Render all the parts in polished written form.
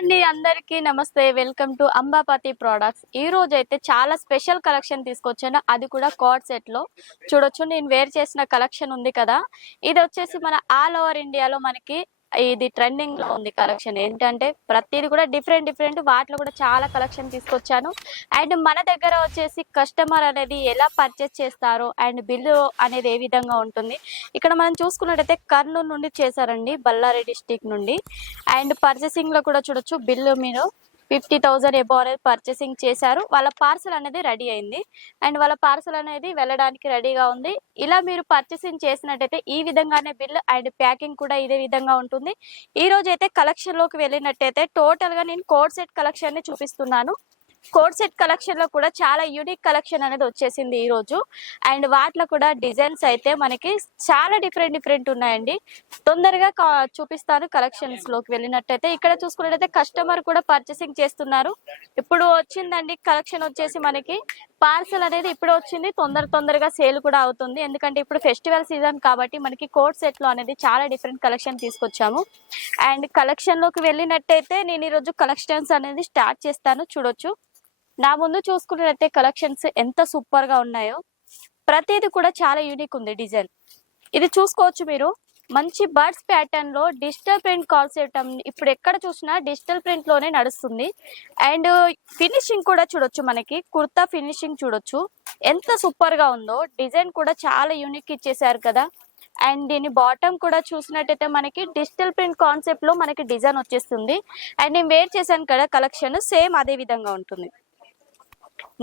అండి అందరికీ నమస్తే. Welcome to Ambapathi products. ఈ రోజు అయితే చాలా స్పెషల్ కలెక్షన్ తీసుకొచ్చాను. అది కూడా కార్డ్ సెట్ లో చూడొచ్చు. నేను వేర్ చేసిన కలెక్షన్ ఉంది కదా, ఇది వచ్చేసి మన ఆల్ ఓవర్ ఇండియాలో మనకి ఇది ట్రెండింగ్ లో ఉంది కలెక్షన్. ఏంటంటే ప్రతిది కూడా డిఫరెంట్ డిఫరెంట్ వాటిలో కూడా చాలా కలెక్షన్ తీసుకొచ్చాను. అండ్ మన దగ్గర వచ్చేసి కస్టమర్ అనేది ఎలా పర్చేస్ చేస్తారో అండ్ బిల్లు అనేది ఏ విధంగా ఉంటుంది. ఇక్కడ మనం చూసుకున్నట్టయితే కర్నూలు నుండి చేశారండి, బళ్ళారి డిస్టిక్ నుండి. అండ్ పర్చేసింగ్ లో కూడా చూడొచ్చు, బిల్లు మీరు 50,000 ఎబో అనేది పర్చేసింగ్ చేశారు. వాళ్ళ పార్సల్ అనేది రెడీ అయింది అండ్ వాళ్ళ పార్సల్ అనేది వెళ్ళడానికి రెడీగా ఉంది. ఇలా మీరు పర్చేసింగ్ చేసినట్టయితే ఈ విధంగానే బిల్ అండ్ ప్యాకింగ్ కూడా ఇదే విధంగా ఉంటుంది. ఈ రోజు అయితే కలెక్షన్ లోకి వెళ్ళినట్టయితే టోటల్ గా నేను కోడ్ సెట్ కలెక్షన్ ని చూపిస్తున్నాను. కోడ్ సెట్ కలెక్షన్ లో కూడా చాలా యూనిక్ కలెక్షన్ అనేది వచ్చేసింది ఈ రోజు. అండ్ వాటిలో కూడా డిజైన్స్ అయితే మనకి చాలా డిఫరెంట్ డిఫరెంట్ ఉన్నాయండి. తొందరగా చూపిస్తాను. కలెక్షన్స్ లోకి వెళ్ళినట్టయితే ఇక్కడ చూసుకున్నట్టయితే కస్టమర్ కూడా పర్చేసింగ్ చేస్తున్నారు. ఇప్పుడు వచ్చిందండి కలెక్షన్ వచ్చేసి మనకి పార్సల్ అనేది ఇప్పుడు వచ్చింది. తొందరగా సేల్ కూడా అవుతుంది, ఎందుకంటే ఇప్పుడు ఫెస్టివల్ సీజన్ కాబట్టి మనకి కోడ్ సెట్ లో అనేది చాలా డిఫరెంట్ కలెక్షన్ తీసుకొచ్చాము. అండ్ కలెక్షన్ లోకి వెళ్ళినట్టయితే నేను ఈరోజు కలెక్షన్స్ అనేది స్టార్ట్ చేస్తాను. చూడొచ్చు, నా ముందు చూసుకున్నట్టయితే కలెక్షన్స్ ఎంత సూపర్ గా ఉన్నాయో. ప్రతిది కూడా చాలా యూనిక్ ఉంది డిజైన్. ఇది చూసుకోవచ్చు మీరు, మంచి బర్డ్స్ ప్యాటర్న్ లో డిజిటల్ ప్రింట్ కాన్సెప్ట్. ఇప్పుడు ఎక్కడ చూసినా డిజిటల్ ప్రింట్ లోనే నడుస్తుంది. అండ్ ఫినిషింగ్ కూడా చూడొచ్చు, మనకి కుర్తా ఫినిషింగ్ చూడొచ్చు ఎంత సూపర్ గా ఉందో. డిజైన్ కూడా చాలా యూనిక్ ఇచ్చేసారు కదా. అండ్ దీని బాటమ్ కూడా చూసినట్టయితే మనకి డిజిటల్ ప్రింట్ కాన్సెప్ట్ లో మనకి డిజైన్ వచ్చేస్తుంది. అండ్ నేను వేర్ చేశాను కదా కలెక్షన్, సేమ్ అదే విధంగా ఉంటుంది.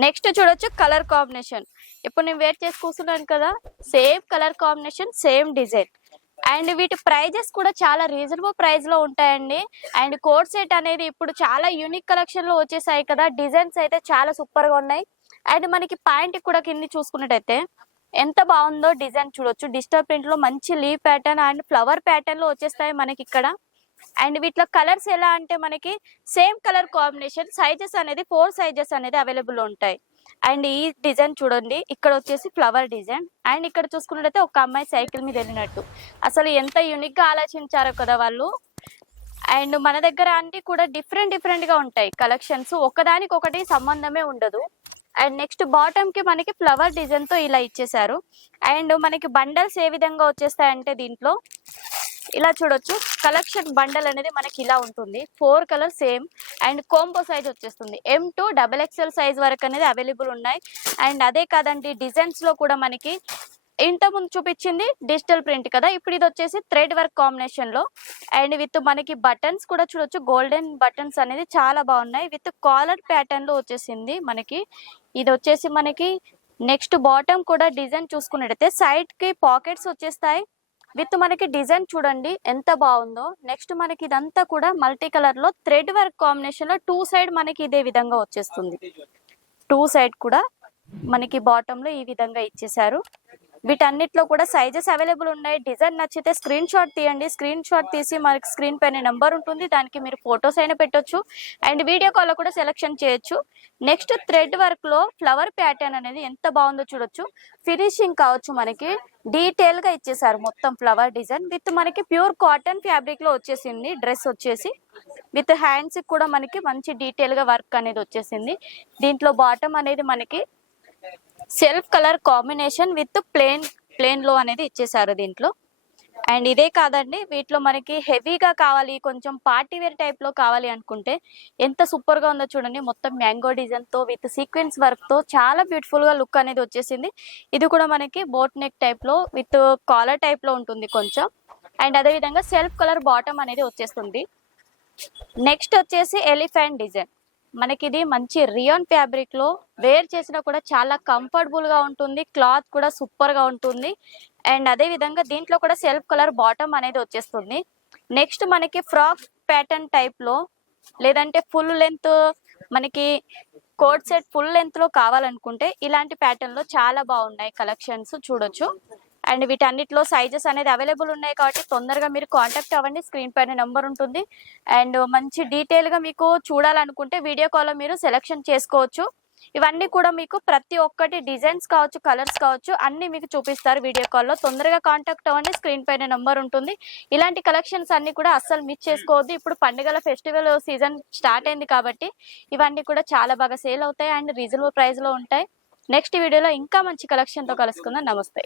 నెక్స్ట్ చూడొచ్చు కలర్ కాంబినేషన్. ఇప్పుడు నేను వేర్ చేసి కూర్చున్నాను కదా, same colour combination, same design. And వీటి ప్రైజెస్ కూడా చాలా రీజనబుల్ ప్రైస్ లో ఉంటాయండి. అండ్ కోడ్ సెట్ అనేది ఇప్పుడు చాలా యూనిక్ కలెక్షన్ లో వచ్చేసాయి కదా. డిజైన్స్ అయితే చాలా సూపర్ గా ఉన్నాయి. అండ్ మనకి ప్యాంట్ కూడా కింద చూసుకున్నట్టయితే ఎంత బాగుందో డిజైన్ చూడొచ్చు. డిజిటల్ ప్రింట్ లో మంచి leave pattern and flower pattern లో వచ్చేస్తాయి మనకి ఇక్కడ. అండ్ వీటిలో కలర్స్ ఎలా అంటే మనకి సేమ్ కలర్ కాంబినేషన్, సైజెస్ అనేది 4 సైజెస్ అనేది అవైలబుల్ ఉంటాయి. అండ్ ఈ డిజైన్ చూడండి, ఇక్కడ వచ్చేసి ఫ్లవర్ డిజైన్. అండ్ ఇక్కడ చూసుకున్నట్లయితే ఒక అమ్మాయి సైకిల్ మీద వెళ్ళినట్టు. అసలు ఎంత యూనిక్ గా ఆలోచించారో కదా వాళ్ళు. అండ్ మన దగ్గర అన్ని కూడా డిఫరెంట్ గా ఉంటాయి కలెక్షన్స్, ఒకదానికొకటి సంబంధమే ఉండదు. అండ్ నెక్స్ట్ బాటమ్ కి మనకి ఫ్లవర్ డిజైన్ తో ఇలా ఇచ్చేసారు. అండ్ మనకి బండల్స్ ఏ విధంగా వచ్చేస్తాయంటే దీంట్లో ఇలా చూడొచ్చు, కలెక్షన్ బండల్ అనేది మనకి ఇలా ఉంటుంది. 4 colour same and combo size వచ్చేస్తుంది. M to XXL సైజ్ వరకు అనేది అవైలబుల్ ఉన్నాయి. అండ్ అదే కాదండి, డిజైన్స్ లో కూడా మనకి ఇంత ముందు చూపించింది డిజిటల్ ప్రింట్ కదా, ఇప్పుడు ఇది వచ్చేసి థ్రెడ్ వర్క్ కాంబినేషన్ లో. అండ్ విత్ మనకి బటన్స్ కూడా చూడొచ్చు, గోల్డెన్ బటన్స్ అనేది చాలా బాగున్నాయి. విత్ కాలర్ ప్యాటర్న్ లో వచ్చేసింది మనకి. ఇది వచ్చేసి మనకి నెక్స్ట్ బాటమ్ కూడా డిజైన్ చూసుకున్నట్టయితే సైడ్ కి పాకెట్స్ వచ్చేస్తాయి. విత్ మనకి డిజైన్ చూడండి ఎంత బాగుందో. నెక్స్ట్ మనకి ఇదంతా కూడా మల్టీ కలర్ లో థ్రెడ్ వర్క్ కాంబినేషన్ లో 2 సైడ్ మనకి ఇదే విధంగా వచ్చేస్తుంది. 2 సైడ్ కూడా మనకి బాటమ్ లో ఈ విధంగా ఇచ్చేసారు. వీటన్నిటిలో కూడా సైజెస్ అవైలబుల్ ఉన్నాయి. డిజైన్ నచ్చితే స్క్రీన్ షాట్ తీయండి. స్క్రీన్ షాట్ తీసి మనకి స్క్రీన్ పైన నెంబర్ ఉంటుంది, దానికి మీరు ఫొటోస్ అయినా పెట్టొచ్చు అండ్ వీడియో కాల్ లో కూడా సెలెక్షన్ చేయొచ్చు. నెక్స్ట్ థ్రెడ్ వర్క్ లో ఫ్లవర్ ప్యాటర్న్ అనేది ఎంత బాగుందో చూడొచ్చు. ఫినిషింగ్ కావచ్చు మనకి డీటెయిల్ గా ఇచ్చేసారు మొత్తం ఫ్లవర్ డిజైన్. విత్ మనకి ప్యూర్ కాటన్ ఫ్యాబ్రిక్ లో వచ్చేసింది డ్రెస్ వచ్చేసి. విత్ హ్యాండ్స్ కూడా మనకి మంచి డీటెయిల్ గా వర్క్ అనేది వచ్చేసింది. దీంట్లో బాటమ్ అనేది మనకి self colour combination with plain లో అనేది ఇచ్చేసారు దీంట్లో. అండ్ ఇదే కాదండి, వీటిలో మనకి హెవీగా కావాలి, కొంచెం పార్టీ వేర్ టైప్ లో కావాలి అనుకుంటే ఎంత సూపర్ గా ఉందో చూడండి. మొత్తం మ్యాంగో డిజైన్ తో విత్ సీక్వెన్స్ వర్క్ తో చాలా బ్యూటిఫుల్ గా లుక్ అనేది వచ్చేసింది. ఇది కూడా మనకి బోట్ నెక్ టైప్ లో విత్ కాలర్ టైప్ లో ఉంటుంది కొంచెం. అండ్ అదే విధంగా సెల్ఫ్ కలర్ బాటమ్ అనేది వచ్చేస్తుంది. నెక్స్ట్ వచ్చేసి ఎలిఫెంట్ డిజైన్. మనకి ఇది మంచి రియాన్ ఫ్యాబ్రిక్ లో వేర్ చేసినా కూడా చాలా కంఫర్టబుల్ గా ఉంటుంది. క్లాత్ కూడా సూపర్ గా ఉంటుంది. అండ్ అదే విధంగా దీంట్లో కూడా సెల్ఫ్ కలర్ బాటమ్ అనేది వచ్చేస్తుంది. నెక్స్ట్ మనకి ఫ్రాక్ ప్యాటర్న్ టైప్ లో లేదంటే ఫుల్ లెంత్ మనకి కోట్ సెట్ ఫుల్ లెంత్ లో కావాలనుకుంటే ఇలాంటి ప్యాటర్న్ లో చాలా బాగున్నాయి కలెక్షన్స్ చూడొచ్చు. అండ్ వీటన్నిటిలో సైజెస్ అనేది అవైలబుల్ ఉన్నాయి కాబట్టి తొందరగా మీరు కాంటాక్ట్ అవ్వండి. స్క్రీన్ పైన నెంబర్ ఉంటుంది. అండ్ మంచి డీటెయిల్ గా మీకు చూడాలనుకుంటే వీడియో కాల్ లో మీరు సెలెక్షన్ చేసుకోవచ్చు. ఇవన్నీ కూడా మీకు ప్రతి ఒక్కటి డిజైన్స్ కావచ్చు, కలర్స్ కావచ్చు అన్ని మీకు చూపిస్తారు వీడియో కాల్లో. తొందరగా కాంటాక్ట్ అవ్వండి. స్క్రీన్ పైన నెంబర్ ఉంటుంది. ఇలాంటి కలెక్షన్స్ అన్ని కూడా అస్సలు మిస్ చేసుకోవద్దు. ఇప్పుడు పండుగల ఫెస్టివల్ సీజన్ స్టార్ట్ అయింది కాబట్టి ఇవన్నీ కూడా చాలా బాగా సేల్ అవుతాయి అండ్ రీజనబుల్ ప్రైస్ లో ఉంటాయి. నెక్స్ట్ వీడియోలో ఇంకా మంచి కలెక్షన్ తో కలుసుకుందాం. నమస్తే.